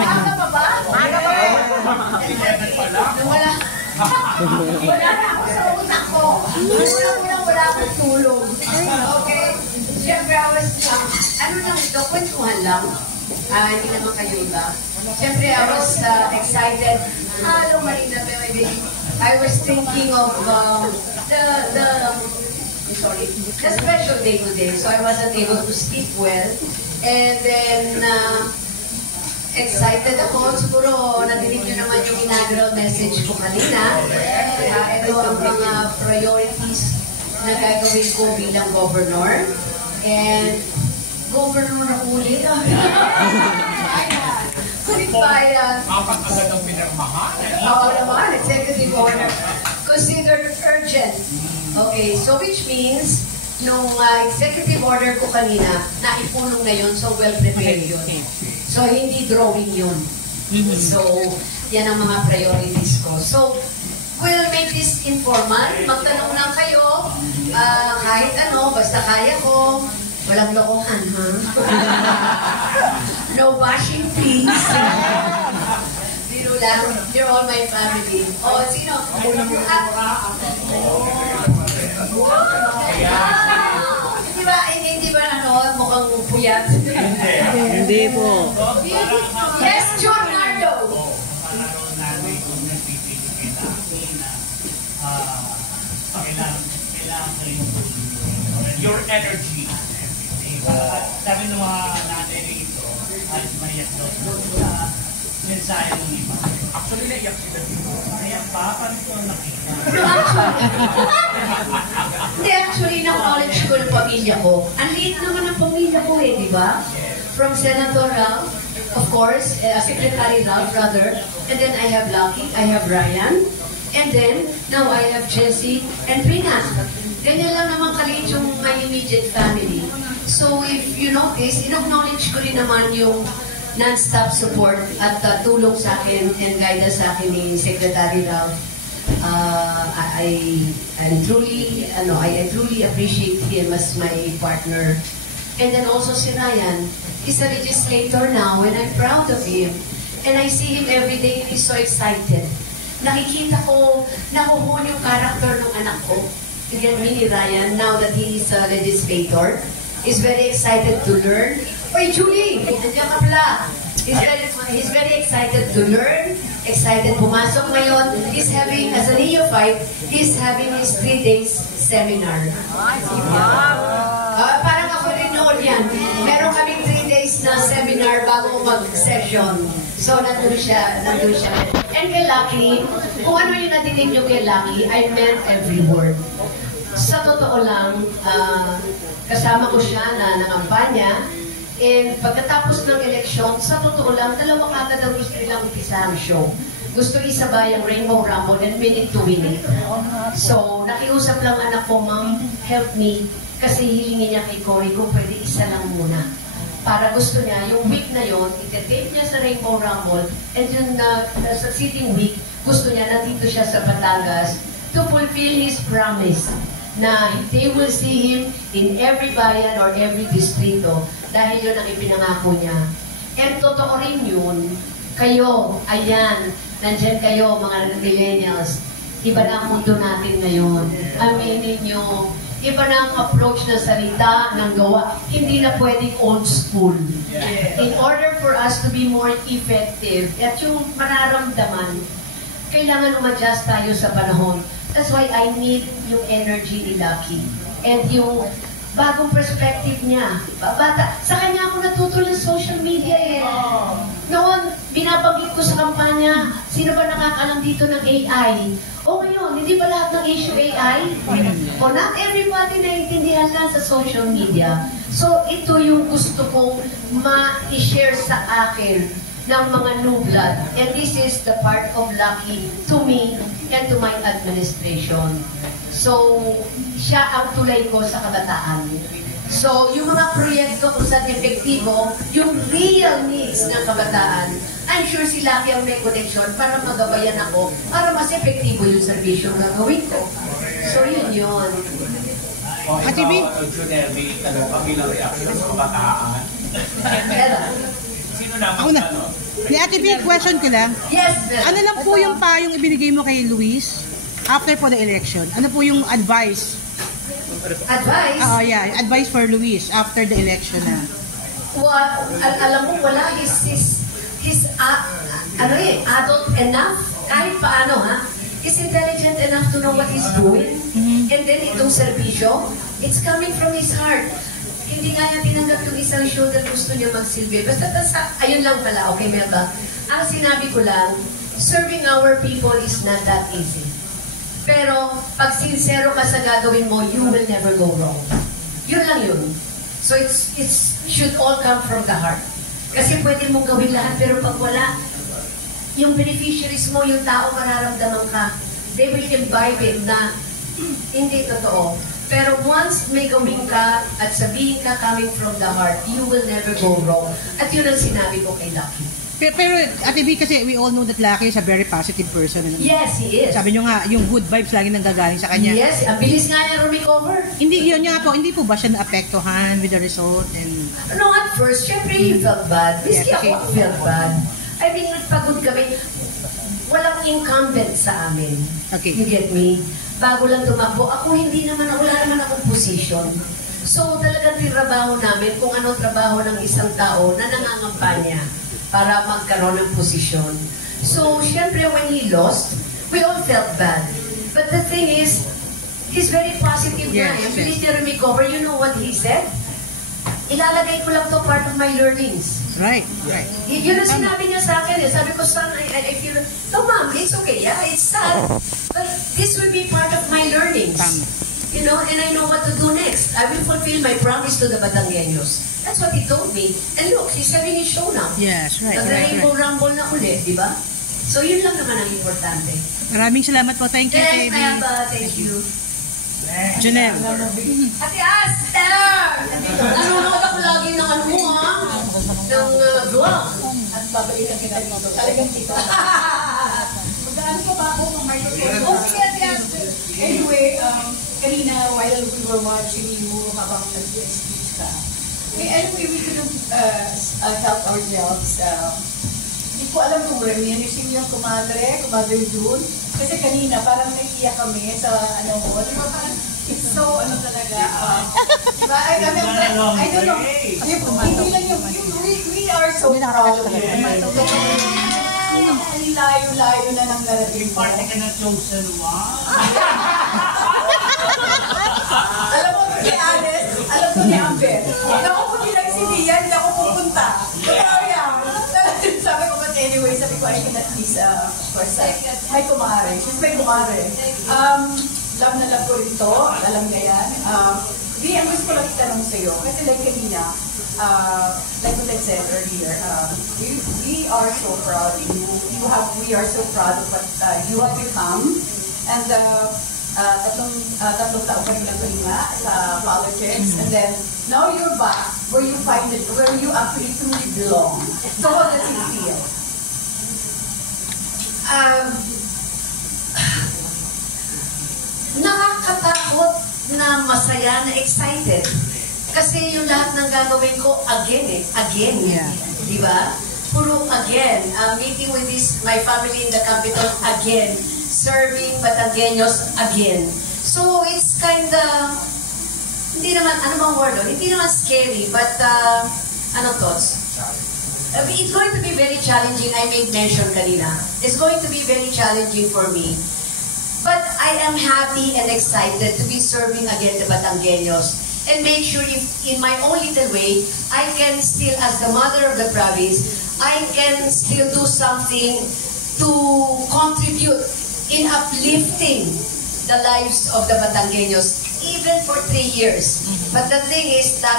Maaga pa ba? Maaga pa ba? Wala. Wala na ako sa utak ko. Wala akong tulog. Okay? Siyempre, ano lang ito, kwentuhan lang. Hindi naman kayo iba. Siyempre, I was excited. Hello, Marina, baby. I was thinking of the special day today. So I wasn't able to sleep well. And then, excited ako. Siguro, nadinig nyo naman yung inaugural message ko kanina. Ito ang mga priorities na gagawin ko bilang governor. And, governor na ulit. Bayan. Apat agad ang pinirmahan. Oo naman, executive order. Considered urgent. Okay, so which means, nung executive order ko kanina, naipulong na yun, so well-prepared yun. So, hindi drawing yun. So, yan ang mga priorities ko. So, we'll make this informal. Magtanong lang kayo, kahit ano, basta kaya ko. Walang lokohan, ha? No bashing, please. Biro lang. You're all my family. Oh, sino? Hindi ba mukhang puyat? Hindi po. Yes, John Nardo. Your energy. Sabi ng mga nanay rito, ay maiyak daw sa mensahe ng iba. Actually, naiyak sila dito. Naiyak pa? Paano ko nakita? Hindi, actually, na-knowledge ko ng pamilya ko. Ang liit naman ang pamilya ko di ba? From Senator Ralph, of course, Secretary Ralph, rather. And then I have Lucky, I have Ryan. And then, now I have Jessie and Pina. Ganyan lang naman kaliit yung my immediate family. So if you notice, in-acknowledge ko rin naman yung non-stop support at tulong sa akin and guidance sa akin ni Secretary Ralph. I truly appreciate him as my partner. And then also si Ryan, he's a legislator now and I'm proud of him. And I see him every day and he's so excited. Nakikita ko, nakuhon yung character ng anak ko. Again, ni Ryan, now that he is a legislator, is very excited to learn. Oy, Julie! Nandiyan ka pala. He's very excited to learn, excited pumasok ngayon. He's having, as a neophyte, he's having his 3 days seminar. Parang ako rin noon yan. Meron kaming 3 days na seminar bago mag-session. So, nandun siya. And kay Lucky, kung ano yung natinig nyo kay Lucky, I meant every word. Sa totoo lang, kasama ko siya na nangampanya. And pagkatapos ng eleksyon, sa totoo lang, dalawa kagad ang gusto nilang umpisa ang show. Gusto isabay ang Rainbow Rumble and minute to win it. So, nakiusap lang anak ko, Ma'am, help me. Kasi hilingin niya kay Cory kung pwede isa lang muna. Para gusto niya, yung week na yon, iti-tape niya sa Rainbow Rumble, and yung succeeding week, gusto niya, nandito siya sa Batangas to fulfill his promise na they will see him in every bayan or every distrito dahil yun ang ipinangako niya. And totoo rin yun, kayo, ayan, nandyan kayo mga millennials, iba na ang mundo natin ngayon. Aminin nyo, iba na ang approach na salita, ng gawa. Hindi na pwedeng old school. In order for us to be more effective, at yung mararamdaman, kailangan umadjust tayo sa panahon. That's why I need yung energy ni Lucky. And yung bagong perspective niya. Bata, sa kanya ako natuto ng social media Noon, binabanggit ko sa kampanya, sino ba nakakalam dito ng AI? O ngayon, hindi ba lahat ng issue AI? O not everybody naiintindihan lang sa social media. So ito yung gusto kong ma-share sa akin ng mga new blood. And this is the part of Lucky to me and to my administration. So, siya ang tulay ko sa kabataan. So, yung mga proyekto kung saan epektibo, yung real needs ng kabataan, I'm sure si Lucky ang may connection para magabayan ako, para mas epektibo yung servisyo na gawin ko. So, yun yun. Ate B? Junelli, tanong kami ng reaction sa kabataan. Sino naman Ni Ate B, question ko lang. Yes, ma'am. Ano lang po yung payong ibinigay mo kay Luis after po the election? Ano po yung advice? Advice? Yeah, advice for Luis after the election na. Alam mo, wala. He's adult enough, kahit paano, ha? He's intelligent enough to know what he's doing. And then itong serbisyo, it's coming from his heart. Hindi nga niya tinanggap yung isang show na gusto niya magsilbi. Basta, ayun lang pala, okay, Melba? Ang sinabi ko lang, serving our people is not that easy. Pero, pag sincero ka sa gagawin mo, you will never go wrong. Yun lang yun. So, it's should all come from the heart. Kasi pwede mong gawin lahat, pero pag wala, yung beneficiaries mo, yung tao mararamdaman ka, they will imbibe it na hindi totoo. Pero once may gawin ka at sabihin ka coming from the heart, you will never go wrong. At yun ang sinabi ko kay Lucky. Pero Ate B, kasi we all know that Lucky is a very positive person. Yes, he is. Sabi nyo nga, yung good vibes lagi nanggagaling sa kanya. Yes, ang bilis nga niya recover. Hindi, yun nga po, hindi po ba siya naapektuhan with the result? And No, at first, syempre he felt bad. Miski Yeah, okay. ako felt bad. I mean, nagpagod kami. Walang incumbent sa amin. Okay. You get me? Bago lang tumakbo. Ako wala naman akong position. So, talagang tinrabaho namin kung ano trabaho ng isang tao na nangangampanya para magkaroon ng posisyon. So, syempre, when he lost, we all felt bad. But the thing is, he's very positive na. Yes, Ang bilis niya recover. You know what he said? Ilalagay ko lang to part of my learnings. right. Yun ang sinabi niya sa akin. Sabi ko, son, I feel, no ma'am, it's okay. Yeah, it's sad. But this will be part of my learnings. Tama. You know, and I know what to do next. I will fulfill my promise to the Batangueños. That's what he told me. And look, he's having his show now. Yes, right. Nag-rainbow rumble na ulit, di ba? So yun lang naman ang importante. Maraming salamat po. Thank you, Yes, Ate B. Melba. Thank you. Janelle. Ate Aster! Nanonood ako lagi ng ano mo, ha? Ng vlog. At babalikan kita dito. Talagang dito. Magdaan pa ba ako ng microphone? Oh, sige, Ate Aster. Anyway, kanina while we were watching you habang nag-speech ka, anyway, we couldn't help ourselves. Hindi ko alam kung reminiscing yung kumadre June. Kasi kanina parang naiiyak kami sa ano mo. Di ba parang it's so ano talaga. Di ba? I don't know. Hindi lang yung we are so proud of you. Ang layo-layo na ng narating mo. Parte ka ng chosen one. Alam mo, to be honest, alam ko ni Amber. Naku, kung hindi lang si Dia, hindi ako pupunta. Totoo yan. Sabi ko, but anyway, sabi ko, I cannot miss, of course, my kumare. She's my kumare. Love na love ko rin to. Alam niya yan. Di, ang gusto ko lang itanong sa'yo, kasi like kanina, like what I said earlier, we are so proud of you. We are so proud of what you have become. And tatlong taon ka rin nagpahinga sa politics. And then, now you're back where you find it, where you actually truly belong. So how does it feel? Nakakatakot na masaya na excited. Kasi yung lahat ng gagawin ko, again. Yeah. Di ba? Puro again. Meeting with my family in the capital, again. Serving Batangueños, again. So, it's kinda, hindi naman, ano bang word doon? Hindi naman scary, but, ano thoughts? It's going to be very challenging. I made mention kanina. It's going to be very challenging for me. But I am happy and excited to be serving again the Batangueños. And make sure if in my own little way, I can still, as the mother of the province, I can still do something to contribute in uplifting the lives of the Batangueños, even for 3 years. But the thing is that